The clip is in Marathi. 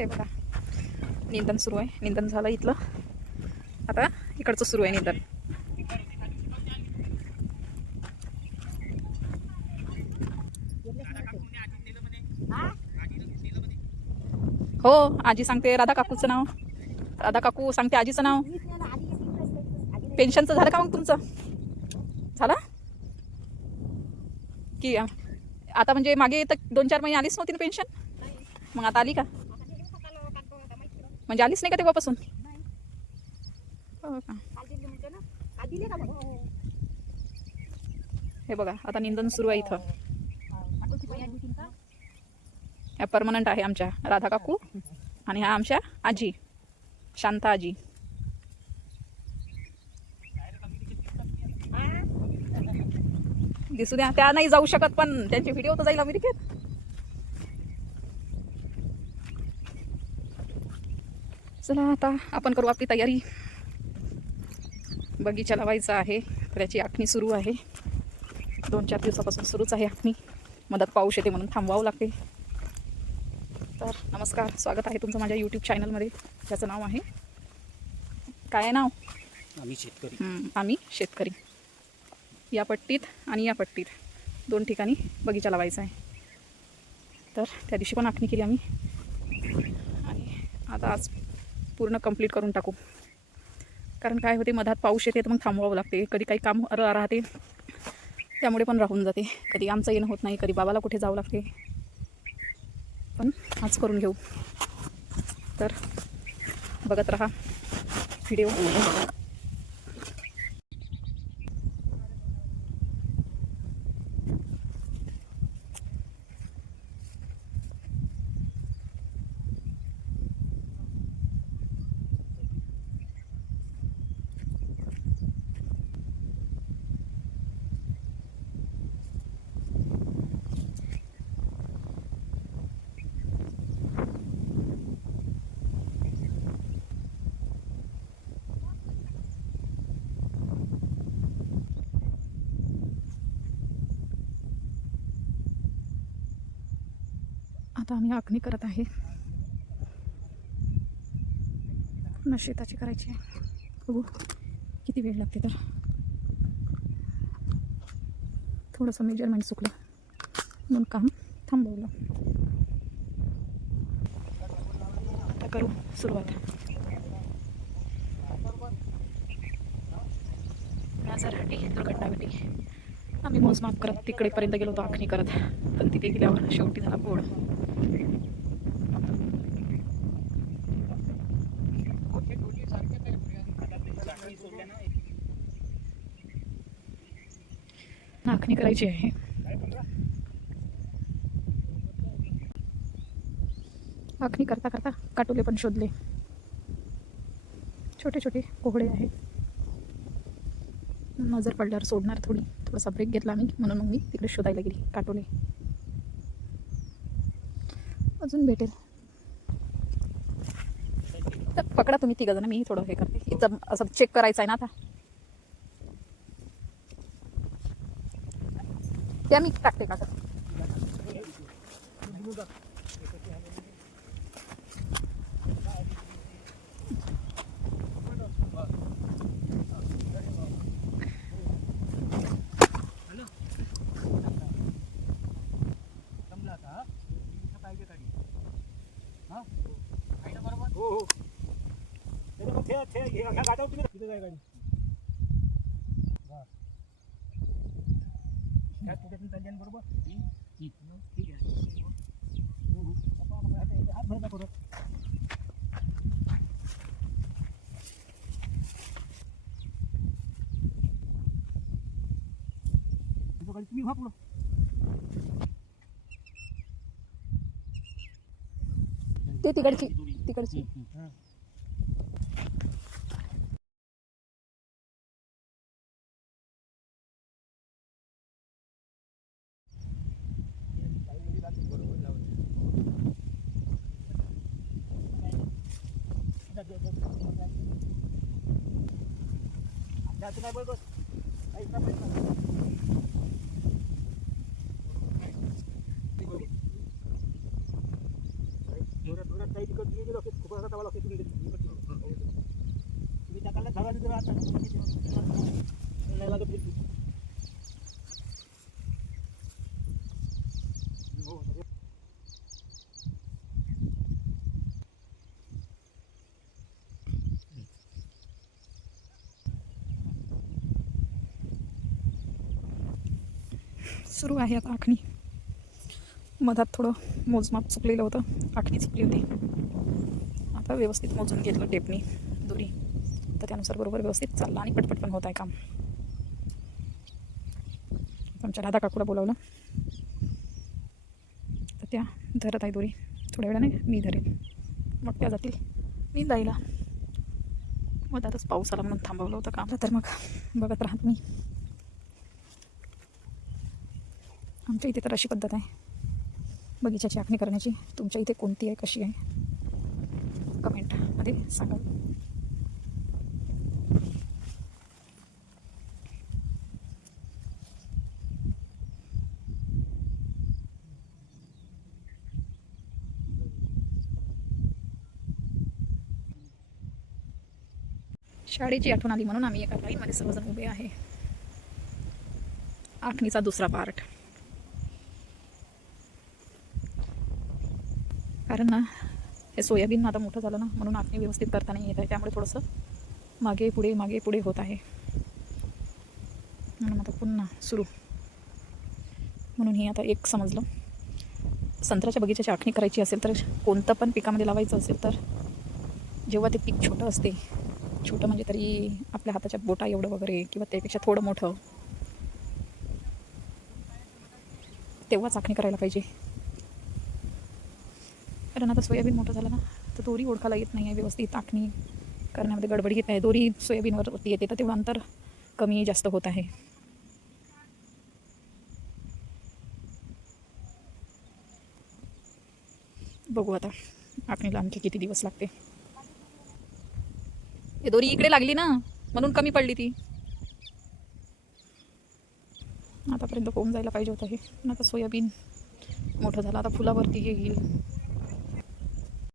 हे बघा. निंदन सुरू आहे. निंदन झालं इथलं. आता इकडचं सुरू आहे निंदन. हो आजी सांगते. राधा काकूचं नाव. राधा काकू सांगते आजीचं नाव. पेन्शनचं झालं का मग तुमचं? झालं? की आता म्हणजे मागे तर दोन चार महिने आलीच नव्हती ना पेन्शन? मग आता आली का? म्हणजे आलीच नाही का तेव्हापासून? हो का? हे बघा आता निंदन सुरू आहे इथं. ह्या परमनंट आहे आमच्या राधा काकू आणि ह्या आमच्या आजी शांता आजी. दिसू द्या त्या नाही जाऊ शकत पण त्यांची व्हिडिओ तर जाईल अमेरिकेत. चला आता आपण करू आपली तयारी. बगीचा लावायचा आहे तर याची आखणी सुरू आहे. दोन चार दिवसापासून सुरूच आहे आखणी. मदत पाऊस येते म्हणून थांबवावं लागते. तर नमस्कार स्वागत आहे तुमचं माझ्या यूट्यूब चॅनलमध्ये ज्याचं नाव आहे काय आहे नाव? आम्ही शेतकरी. आम्ही शेतकरी. या पट्टीत आणि या पट्टीत दोन ठिकाणी बगीचा लावायचा आहे. तर त्या दिवशी पण आखणी केली आम्ही. आणि आता आज पूर्ण कंप्लीट करून टाकू. कारण काय होते मधात पाऊस येते तर मग थांबवावं लागते. कधी काही काम राहते त्यामुळे पण राहून जाते. कधी आमचं येणं होत नाही कधी बाबाला कुठे जावं लागते. पण आज करून घेऊ. तर बघत राहा. व्हिडिओ. आता आम्ही आखणी करत आहे. पुन्हा शेताची करायची आहे. बघू किती वेळ लागते तर. थोडंसं मेजरमेंट चुकलं. म्हणून काम थांबवलं. आता करू सुरुवात. माझ्यासाठी दुर्घटना आम्ही मोजमाप करत तिकडेपर्यंत गेलो होतो आखणी करत. पण तिथे गेल्यावर शेवटी झाला गोड आखणी करायची आहे आखणी करता करता काटोले पण शोधले छोटे छोटे कोहळे आहेत नजर पडल्यावर सोडणार थोडी थोडासा ब्रेक घेतला मी म्हणून मग मी तिकडे शोधायला गेली काटोले अजून भेटेल तर पकडा तुम्ही तिघ जण मी थोडं हे करते इथं असं चेक करायचं आहे ना आता त्या मी टाकते का जमला आता हा? इथं पाहिजे गाडी हा आहे ना बरोबर हो हो त्याच्या मग ठे- ठे- हे- ह्या गाड्यावर तुम्ही तिथं जाय गाडी बस. ह्या कुठे चालली बरोबर? ठीक आहे. तुम्ही व्हा पुढं. ते तिकडची तिकडची. Ya, tú me vuelves. Ahí está, ahí सुरू आहे आता आखणी. मधात थोडं मोजमाप चुकलेलं होतं. आखणी चुकली होती. आता व्यवस्थित मोजून घेतलं टेपनी दोरी. तर त्यानुसार बरोबर व्यवस्थित चाललं आणि पटपट पण होत आहे काम. आमच्या राधा काकूला बोलावलं. तर त्या धरत आहे दोरी. थोड्या वेळाने मी धरेन. मग त्या जातील. मी जायला. मग त्यातच पाऊस आला म्हणून थांबवलं होतं काम. तर मग बघत राहत मी. आमच्या इथे तर अशी पद्धत आहे. बगीचाची आखणी करण्याची. तुमच्या इथे कोणती आहे? कशी आहे? कमेंटमध्ये सांगा शाळेची आठवण आली म्हणून आम्ही एका लाईनमध्ये सर्वजण उभे आहे. आखणीचा दुसरा पार्ट कारण ना हे सोयाबीन आता मोठं झालं ना म्हणून आखणी व्यवस्थित करता नाही येत आहे. त्यामुळे थोडंसं मागे पुढे मागे पुढे होत आहे. म्हणून आता पुन्हा सुरू. म्हणून हे आता एक समजलं. संत्र्याच्या बगीच्याची आखणी करायची असेल तर कोणतं पण पिकामध्ये लावायचं असेल तर जेव्हा ते पीक छोटं असते छोटं म्हणजे तरी आपल्या हाताच्या बोटा एवढं वगैरे किंवा त्यापेक्षा थोडं मोठं तेव्हाच आखणी करायला पाहिजे. कारण आता सोयाबीन मोठं झालं ना तर दोरी ओळखायला येत नाही आहे व्यवस्थित आखणी करण्यामध्ये गडबड येत आहे. दोरी सोयाबीनवरती येते तर तेवढं अंतर कमी जास्त होत आहे. बघू आता आखणीला आणखी किती दिवस लागते. हे दोरी इकडे लागली ना म्हणून कमी पडली ती. आतापर्यंत होऊन जायला पाहिजे होतं हे. पण आता सोयाबीन मोठं झालं आता फुलावरती येईल.